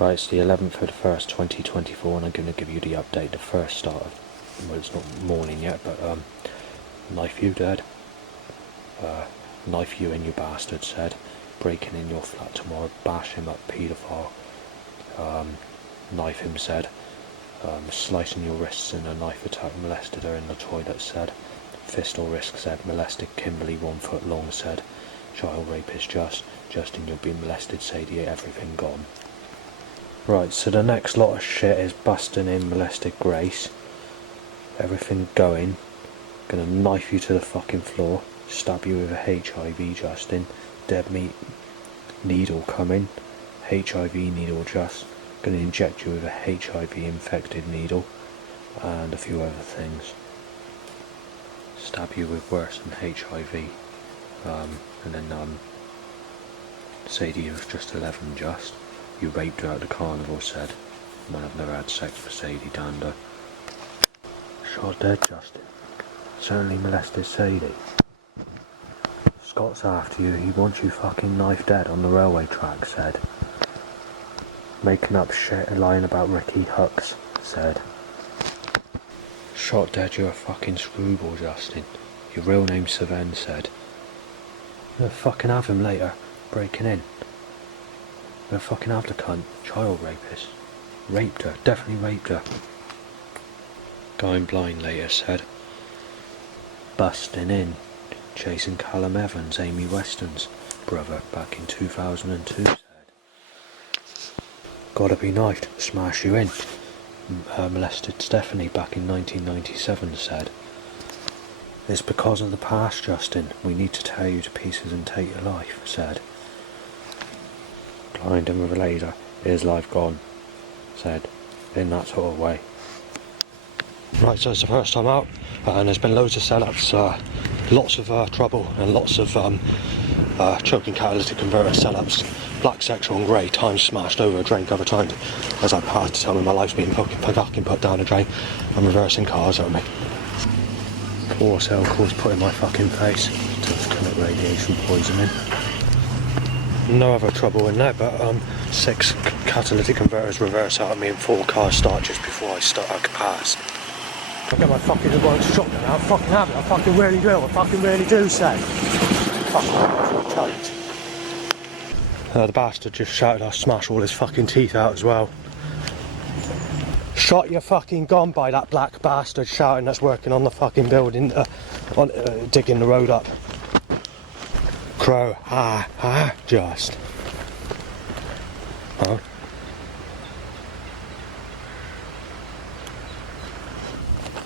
Right, it's the 11th of the 1st, 2024, and I'm going to give you the update. The first start of, well, it's not morning yet, but knife you dead. Knife you in, you bastard, said. Breaking in your flat tomorrow, bash him up, paedophile. Knife him, said. Slicing your wrists in a knife attack, molested her in the toilet, said. Fist or risk, said. Molested Kimberly 1 foot long, said. Child rapist, Justin, you'll be molested, Sadie, everything gone. Right, so the next lot of shit is busting in, molested Grace. Everything going. Gonna knife you to the fucking floor. Stab you with a HIV, Justin. Dead meat needle coming. HIV needle, just. Gonna inject you with a HIV infected needle. And a few other things. Stab you with worse than HIV. And then, Sadie was just 11, just. You raped her at the carnival, said. Man, I've never had sex with Sadie Dander. Shot dead, Justin. Certainly molested Sadie. Scott's after you, he wants you fucking knife dead on the railway track, said. Making up shit and lying about Ricky Hooks, said. Shot dead, you're a fucking screwball, Justin. Your real name's Saven, said. You'll fucking have him later, breaking in. You'll fucking have the cunt, child rapist. Raped her, definitely raped her. Going blind later, said. Busting in, chasing Callum Evans, Amy Weston's brother, back in 2002, said. Gotta be knifed, smash you in. Molested Stephanie back in 1997, said. It's because of the past, Justin. We need to tear you to pieces and take your life, said. Blind him with a laser, here's life gone, said. In that sort of way. Right, so it's the first time out, and there's been loads of setups, lots of trouble, and lots of choking catalytic converter setups. Black section on grey, times smashed over a drain cover timed as I passed to tell me my life's being fucking put down a drain. I'm reversing cars at me. 4 cell calls put in my fucking face to commit radiation poisoning. No other trouble in there, but 6 catalytic converters reverse out of me and 4 cars start just before I can pass. I get my fucking shotgun out, fucking have it, I fucking really do, say. Fucking cunt. The bastard just shouted I'll smash all his fucking teeth out as well. Shot your fucking gone by that black bastard shouting that's working on the fucking building, digging the road up. Crow, just. Huh?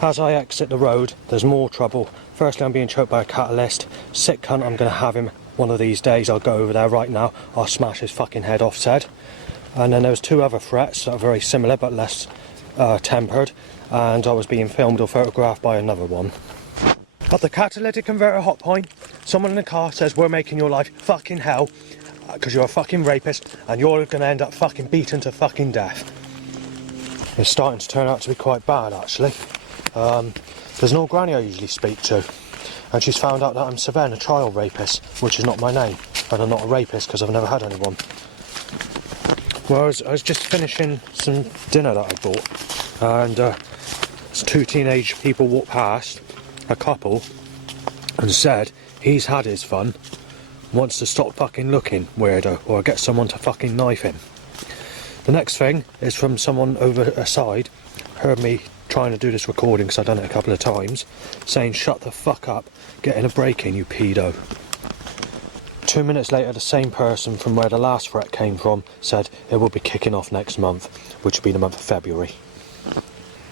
As I exit the road, there's more trouble. Firstly, I'm being choked by a catalyst. Sick cunt, I'm going to have him one of these days. I'll go over there right now. I'll smash his fucking head off, said. And then there was 2 other threats that are very similar but less tempered. And I was being filmed or photographed by another one. At the catalytic converter hot point, someone in the car says we're making your life fucking hell because you're a fucking rapist and you're going to end up fucking beaten to fucking death. It's starting to turn out to be quite bad, actually. There's an old granny I usually speak to, and she's found out that I'm Saven, a child rapist, which is not my name, and I'm not a rapist because I've never had anyone. Well, I was just finishing some dinner that I bought, and 2 teenage people walked past, a couple, and said he's had his fun, wants to stop fucking looking, weirdo, or get someone to fucking knife him. The next thing is from someone over aside, heard me trying to do this recording because I've done it a couple of times, saying shut the fuck up, getting a break in, you pedo. 2 minutes later, the same person from where the last threat came from said it will be kicking off next month, which will be the month of February.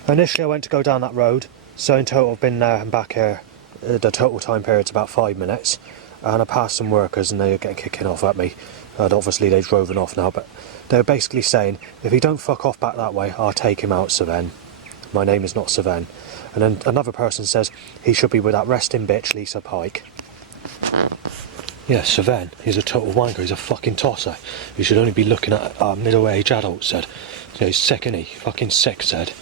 Initially I went to go down that road, so in total I've been there and back here, the total time period's about 5 minutes, and I passed some workers and they were getting kicking off at me, and obviously they've driven off now, but they were basically saying if he don't fuck off back that way, I'll take him out, Saven. My name is not Saven. And then another person says he should be with that resting bitch Lisa Pike. Yeah, Saven, he's a total wanker, he's a fucking tosser. He should only be looking at middle-aged adults, said. Yeah, he's sick, innit? Fucking sick, said.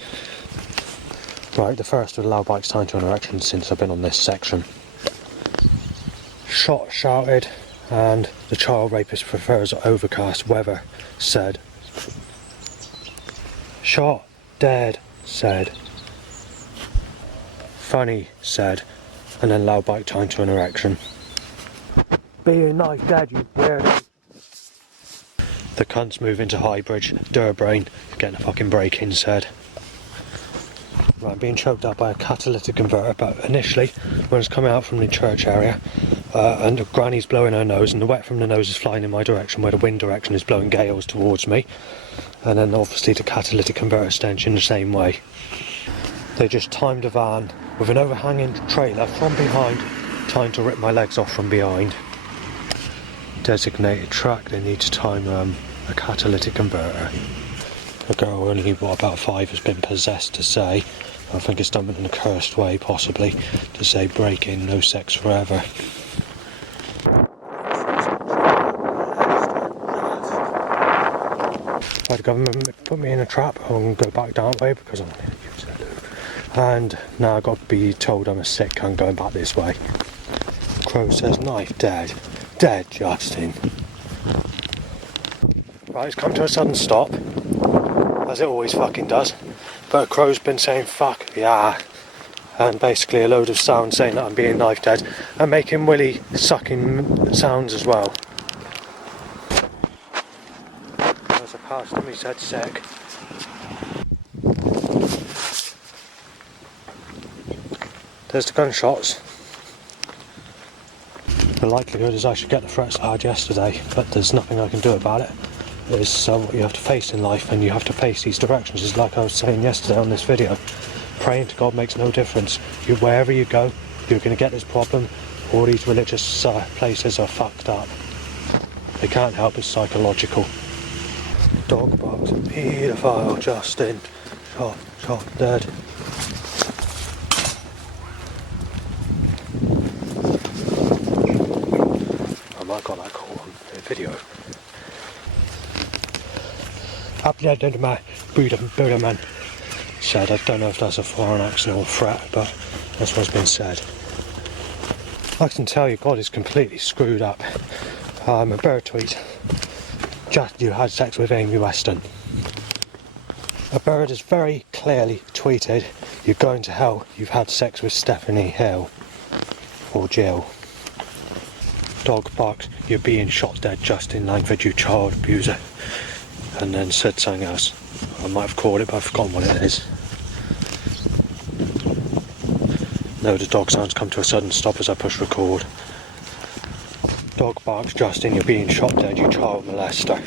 Right, the first to allow bikes time to an erection since I've been on this section. Shot shouted, and the child rapist prefers overcast weather, said. Shot dead, said. Funny, said, and then loud bike time to an erection. Being knife dead, you weirdo. The cunt's moving to Highbridge, Durbrain, getting a fucking break in, said. Right, being choked up by a catalytic converter, but initially, when it's coming out from the church area, and Granny's blowing her nose, and the wet from the nose is flying in my direction, where the wind direction is blowing gales towards me, and then obviously the catalytic converter stench in the same way. They just timed a van with an overhanging trailer from behind, trying to rip my legs off from behind. Designated track, they need to time a catalytic converter. A girl only about 5 has been possessed to say, I think it's done in a cursed way possibly, to say break in, no sex forever. The government put me in a trap, I'm going to go back that way because I'm an idiot. And now I've got to be told I'm a sick cunt going back this way. Crow says knife dead. Dead, Justin. Right, it's come to a sudden stop, as it always fucking does. But Crow's been saying fuck yeah, and basically a load of sounds saying that I'm being knife dead, and making willy sucking sounds as well. As I passed him, he said sick. There's the gunshots. The likelihood is I should get the threats I had yesterday, but there's nothing I can do about it. It's what you have to face in life, and you have to face these directions. It's like I was saying yesterday on this video. Praying to God makes no difference. Wherever you go, you're going to get this problem. All these religious places are fucked up. They can't help, it's psychological. Dog barks, paedophile, Justin. Shot dead. I might have got that call on the video. Up there, gentleman, Buddha man, said. I don't know if that's a foreign accent or a threat, but that's what's been said. I can tell you, God is completely screwed up. A bird tweet. Just you had sex with Amy Weston. A bird has very clearly tweeted, you're going to hell, you've had sex with Stephanie Hill. Or Jill. Dog barks, you're being shot dead, Justin Langford, you child abuser. And then said something else. I might have called it, but I've forgotten what it is. No, the dog sounds come to a sudden stop as I push record. Dog barks, Justin, you're being shot dead, you child molester.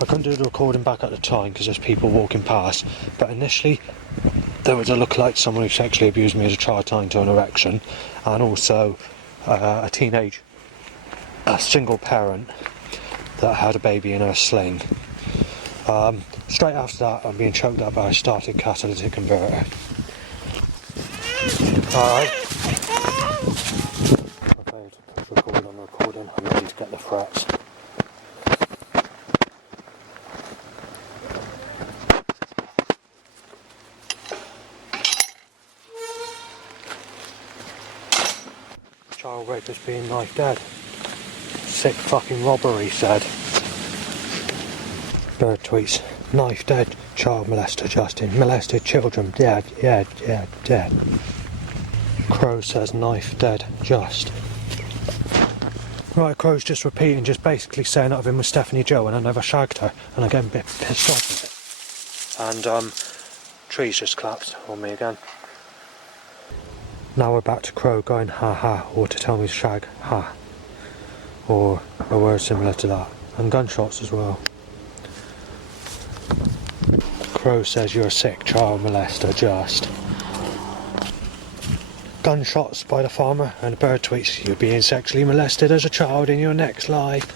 I couldn't do the recording back at the time because there's people walking past, but initially there was a look like someone who sexually abused me as a child tying to an erection, and also a single parent that had a baby in her sling. Straight after that, I'm being choked up by a started catalytic converter. Alright. I failed to push record on the recording. I'm ready to get the threats. Child rapist being knife dead. Sick fucking robbery, said. Bird tweets, knife dead, child molester Justin, molested children, dead. Crow says knife dead, just. Right, Crow's just repeating, just basically saying that I've been with Stephanie Joe and I never shagged her, and I'm getting a bit pissed off with it. And trees just collapsed on me again. Now we're back to Crow going ha ha, or to tell me to shag, ha. Or a word similar to that. And gunshots as well. Crow says you're a sick child molester, just. Gunshots by the farmer, and the bird tweets you're being sexually molested as a child in your next life.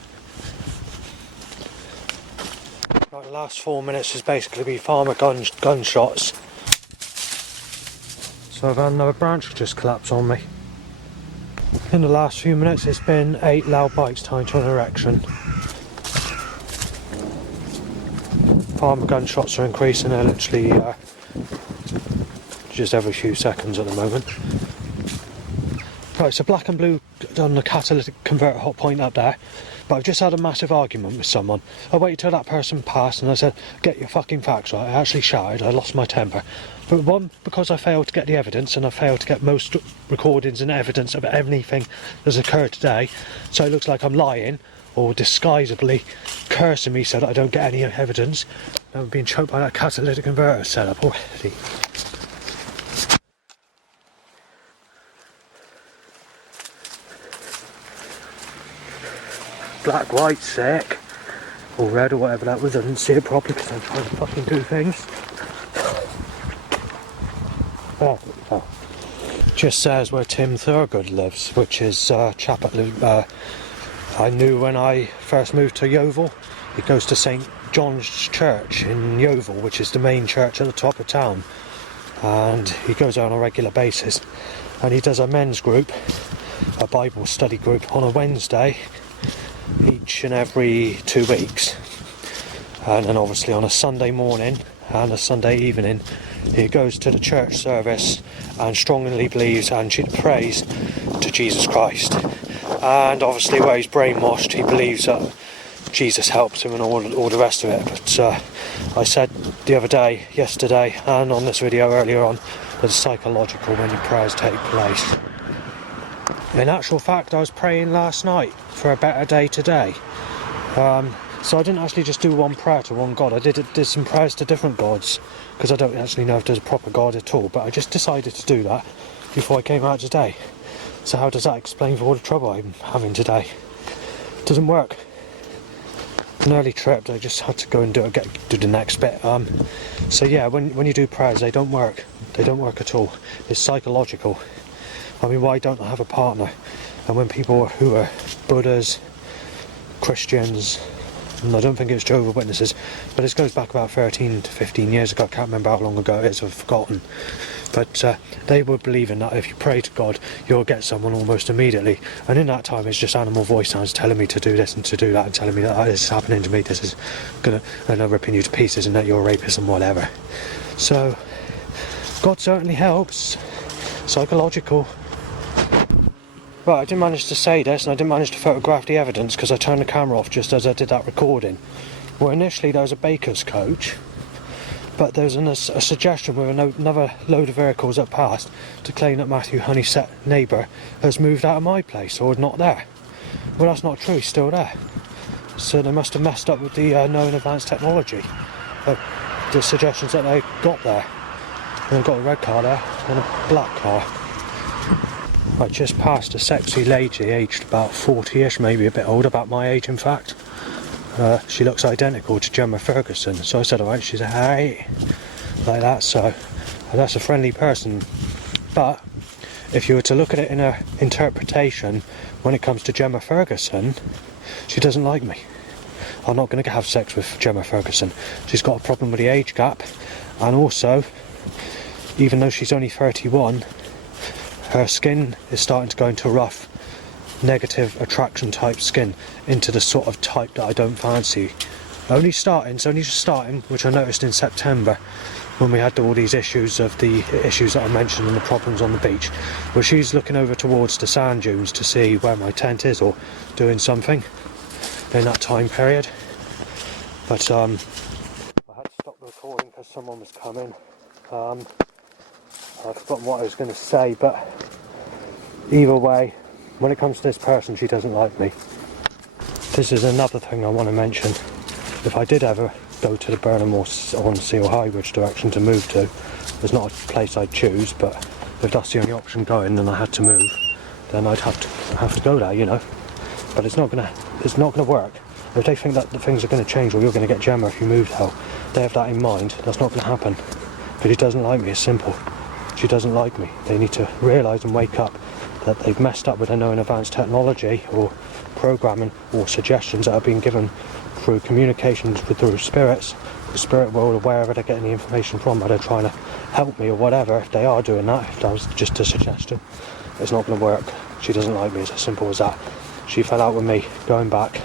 Right, the last 4 minutes has basically been farmer gunshots. So I've had another branch just collapse on me. In the last few minutes it's been 8 loud bikes tied to an erection. Farmer gunshots are increasing, they're literally just every few seconds at the moment. Right, so black and blue on the catalytic converter hot point up there. But I've just had a massive argument with someone. I waited till that person passed and I said, get your fucking facts right. I actually shouted, I lost my temper. But one, because I failed to get the evidence, and I failed to get most recordings and evidence of anything that's occurred today, so it looks like I'm lying, or disguisably cursing me so that I don't get any evidence. I'm being choked by that catalytic converter setup already. Black, white, sick, or red, or whatever that was. I didn't see it properly because I'm trying to fucking do things. Oh. Just says where Tim Thurgood lives, which is a chap I knew when I first moved to Yeovil. He goes to St John's Church in Yeovil, which is the main church at the top of town, and he goes there on a regular basis, and he does a men's group, a Bible study group, on a Wednesday each and every 2 weeks, and then obviously on a Sunday morning and a Sunday evening he goes to the church service and strongly believes and prays to Jesus Christ, and obviously where he's brainwashed he believes that Jesus helps him and all the rest of it. But I said the other day, yesterday, and on this video earlier on, that it's psychological when your prayers take place. In actual fact, I was praying last night for a better day today. So I didn't actually just do one prayer to one God. I did some prayers to different gods, because I don't actually know if there's a proper God at all. But I just decided to do that before I came out today. So how does that explain for all the trouble I'm having today? It doesn't work. An early trip, I just had to go and do the next bit. So yeah, when you do prayers, they don't work. They don't work at all. It's psychological. I mean, why don't I have a partner? And when people who are Buddhas, Christians, and I don't think it's Jehovah's Witnesses, but this goes back about 13 to 15 years ago, I can't remember how long ago it is, I've forgotten. But they were believing that if you pray to God, you'll get someone almost immediately. And in that time, it's just animal voice sounds telling me to do this and to do that, and telling me that this is happening to me, this is going to ripping you to pieces, and that you're a rapist and whatever. So, God certainly helps. Psychological. Right, I didn't manage to say this, and I didn't manage to photograph the evidence because I turned the camera off just as I did that recording. Well, initially there was a baker's coach, but there was a suggestion with another load of vehicles that passed to claim that Matthew Honeyset neighbour has moved out of my place, or not there. Well, that's not true, he's still there. So they must have messed up with the known advanced technology, the suggestions that they got there. And I've got a red car there, and a black car. I just passed a sexy lady aged about 40ish, maybe a bit older, about my age in fact. She looks identical to Gemma Ferguson, so I said alright, she said hey, like that, so that's a friendly person. But if you were to look at it in her interpretation, when it comes to Gemma Ferguson, she doesn't like me. I'm not going to have sex with Gemma Ferguson. She's got a problem with the age gap, and also, even though she's only 31, her skin is starting to go into rough, negative attraction type skin, into the sort of type that I don't fancy. It's only just starting, which I noticed in September when we had all these issues that I mentioned and the problems on the beach. Well, she's looking over towards the sand dunes to see where my tent is, or doing something in that time period. But I had to stop recording because someone was coming. I've forgotten what I was going to say, but either way, when it comes to this person, she doesn't like me. This is another thing I want to mention. If I did ever go to the Burnham or Hornsey or Highbridge direction to move to, there's not a place I'd choose, but if that's the only option going and I had to move, then I'd have to go there, you know. But it's not gonna work. If they think that the things are going to change, or you're going to get Gemma if you move there, they have that in mind. That's not going to happen. Because she doesn't like me, it's simple. She doesn't like me. They need to realise and wake up that they've messed up with their known advanced technology, or programming, or suggestions that are being given through communications through spirits, the spirit world, or wherever they're getting the information from, where they're trying to help me or whatever. If they are doing that, if that was just a suggestion, it's not going to work. She doesn't like me, it's as simple as that. She fell out with me going back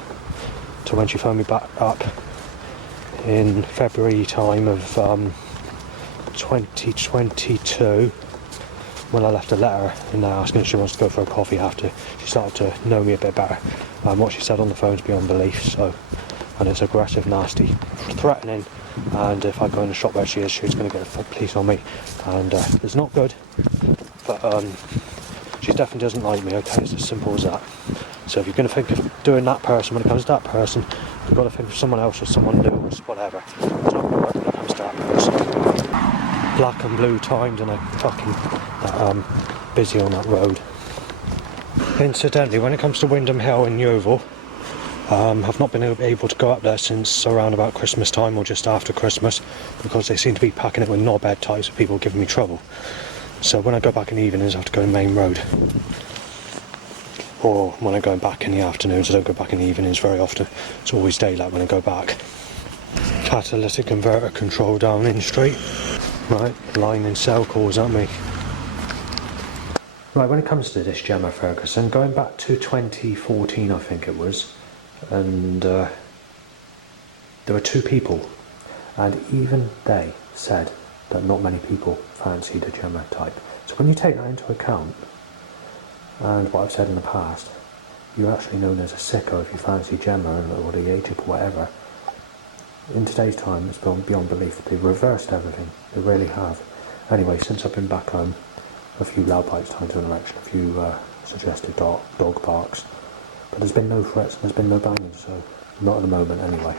to when she phoned me back up in February time of 2022, when I left a letter in there asking if she wants to go for a coffee after she started to know me a bit better. What she said on the phone is beyond belief, so, and it's aggressive, nasty, threatening, and if I go in the shop where she is, she's going to get the police on me, and it's not good, but she definitely doesn't like me, okay, it's as simple as that. So if you're going to think of doing that person, when it comes to that person, you've got to think of someone else or someone new or whatever. It's not going to work when it comes to that person. Black and blue timed and I'm fucking busy on that road. Incidentally, when it comes to Windham Hill in Yeovil, I've not been able to go up there since around about Christmas time or just after Christmas, because they seem to be packing it with knobhead types of people giving me trouble. So when I go back in the evenings I have to go to Main Road. Or when I'm going back in the afternoons, I don't go back in the evenings very often. It's always daylight when I go back. Catalytic converter control down in street. Right, line in cell calls at me. Right, when it comes to this Gemma Ferguson, going back to 2014 I think it was, and there were 2 people, and even they said that not many people fancied a Gemma type. So when you take that into account, and what I've said in the past, you're actually known as a sicko if you fancy Gemma or the agent or whatever. In today's time, it's beyond belief. They've reversed everything. They really have. Anyway, since I've been back home, a few loud bites tied to an election, a few suggested dog barks, but there's been no threats and there's been no banging, so not at the moment anyway.